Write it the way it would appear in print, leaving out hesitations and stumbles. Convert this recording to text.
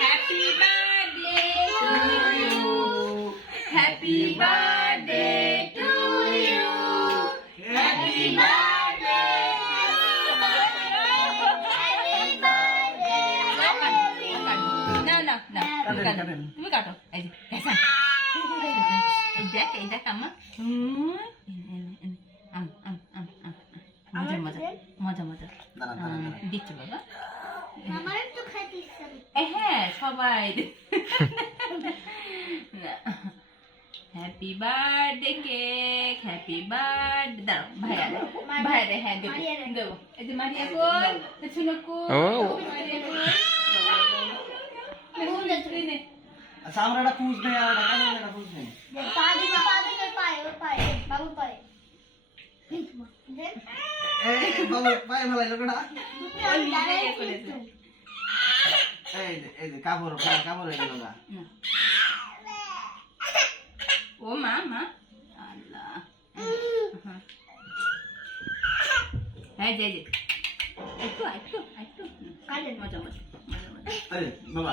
Happy birthday to you, happy birthday to you, happy birthday. না না না, তুমি কাটো। এই যে দেখ, এই দেখ আমার মজা মজা মজা মজা দিচ্ছ বাবা। হ্যাঁ সবাই। Happy birthday cake, happy birthday. দাঁড়াও ভাইয়া, ভাইয়া হ্যাঁ দেবো দেবো। এই যে মারিয়া কই, শুনো কই, মারিয়া কই। আচ্ছা আমরা একটা পুষ নেই, আর একটা পুষ নেই। পায়ে ফেলাই লোকটা। এই যে কাপড় কাপড় হয়ে গেল গা। ও মা মা আল্লাহ। হ্যাঁ যে একটু একটু একটু মজা মজা মজা মজা। বাবা